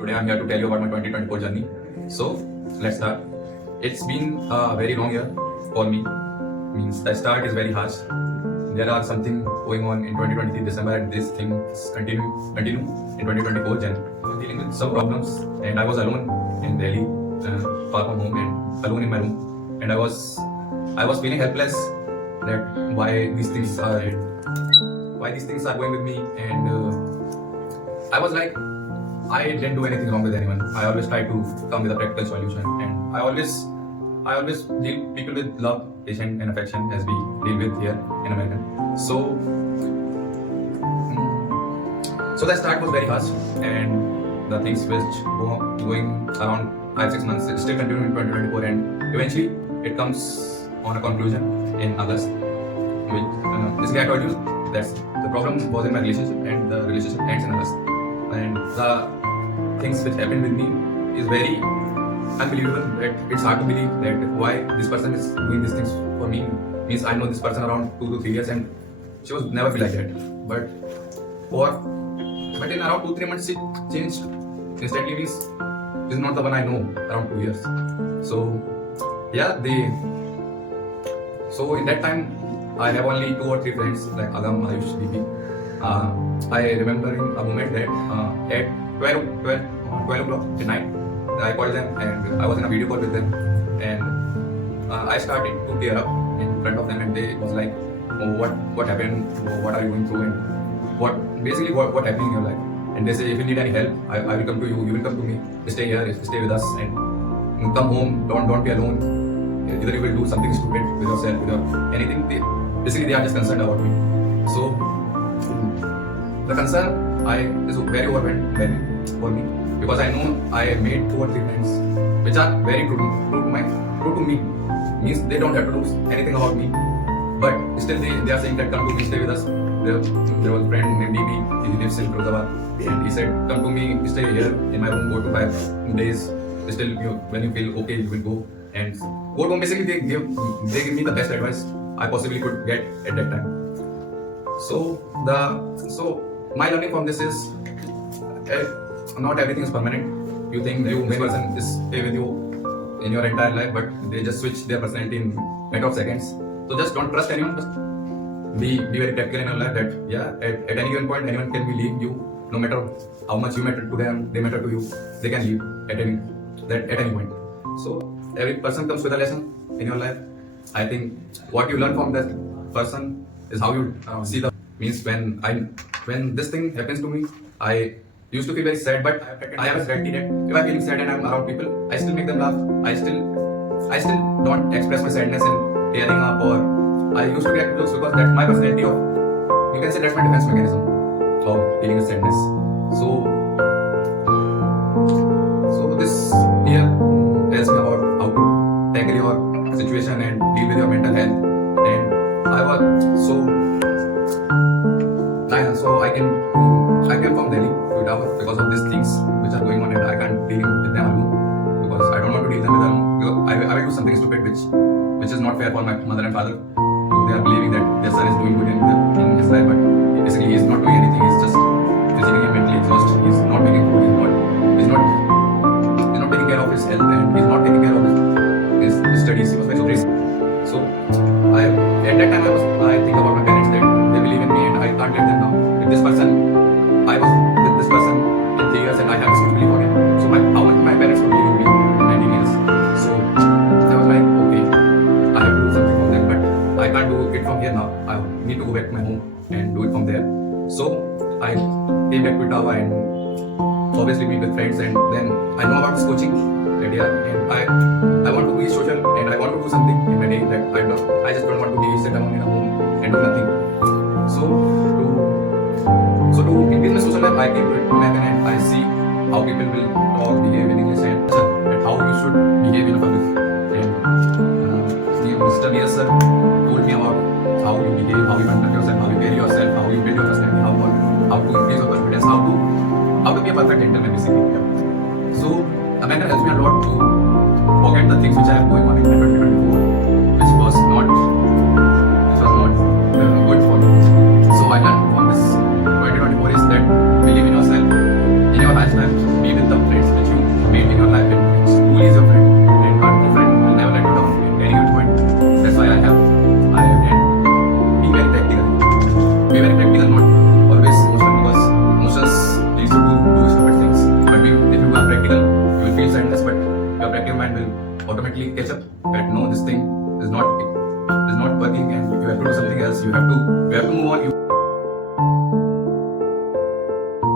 Today I'm here to tell you about my 2024 journey. So let's start. It's been a very long year for me. Means the start is very harsh. There are something going on in 2023 December and these things continue in 2024 Jan. I was dealing with some problems and I was alone in Delhi, far from home and alone in my room. And I was feeling helpless that why these things are going with me, and I was like, I didn't do anything wrong with anyone. I always try to come with a practical solution, and I always deal people with love, patience, and affection as we deal with here in America. So the start was very harsh, and the things which going around 5-6 months it still continue in 2024, and eventually it comes on a conclusion in August. Which this guy told you that the problem was in my relationship, and the relationship ends in August. And the things which happened with me is very unbelievable. That it's hard to believe that why this person is doing these things for me. Means I know this person around 2 to 3 years, and she was never be like that. But in around 2-3 months she changed instantly. Means this is not the one I know around 2 years. So yeah, so in that time I have only 2 or 3 friends like Agam, Ayush, Bibi. I remember a moment that at 12 o'clock at night, I called them and I was in a video call with them, and I started to tear up in front of them, and they was like, oh, what happened, what are you going through, and what happening in your life. And they say, if you need any help, I will come to you, you will come to me, stay here, stay with us, and come home, don't be alone. Either you will do something stupid with yourself, with anything. They are just concerned about me. So the concern is very overwhelming for me, because I know I made 2 or 3 friends which are very true to me. Means they don't have to do anything about me, but still they are saying that come to me, stay with us. There was a friend named Bibi, he lives in Firouzabad, and he said, come to me, stay here in my room, go to 5 days. Still, when you feel okay, you will go and go home. Basically, they give me the best advice I possibly could get at that time. So my learning from this is not everything is permanent. You think this person is stay with you in your entire life, but they just switch their personality in matter of seconds. So just don't trust anyone. Just be very practical in your life. That at any given point, anyone can leave you. No matter how much you matter to them, they matter to you. They can leave at any point. So every person comes with a lesson in your life. I think what you learn from that person is how you see the means. When this thing happens to me, I used to feel very sad, but I have a strategy that if I'm feeling sad and I'm around people, I still make them laugh. I still don't express my sadness in tearing up, or I used to react to those because that's my personality of, you can say that's my defense mechanism of dealing with sadness. So this here tells me about how to tackle your situation and deal with your mental health. And I was so I came from Delhi to Itawa because of these things which are going on, and I can't deal with them alone because I don't want to deal them with them alone. I will do something stupid which is not fair for my mother and father. They are believing that their son is doing good in his life, but basically he is not doing anything. He's just physically and mentally exhausted. He's not making food. He's not taking care of his health, and he's not taking care of his studies. He was very stressed. So at that time I think about my parents, that they believe in me and I can't let them down. If this person, I was with this person in 3 years and I have to believe on him. So how much my parents would believe in me in 19 years. So I was like, okay, I have to do something from them, but I can't do it from here now. I need to go back to my home and do it from there. So I came back to Itawa and obviously meet with friends, and then I know about this coaching idea, and I want to be social and I want to do something in my day that I just don't want to be sit down in a home and do nothing. So to increase my social life, I came to American, and I see how people will talk, behave in English, and how you should behave in a public. And Mr. Neeraj sir told me about how you behave, how you conduct yourself, how you carry yourself, how you build your personality, how to increase your confidence, how to be a perfect gentleman basically. So America helps me a lot to forget the things which I have going on in 2024, which was not good for me. So I learned from this 2024 is that believe in yourself, in your lifestyle, be with the friends to move on,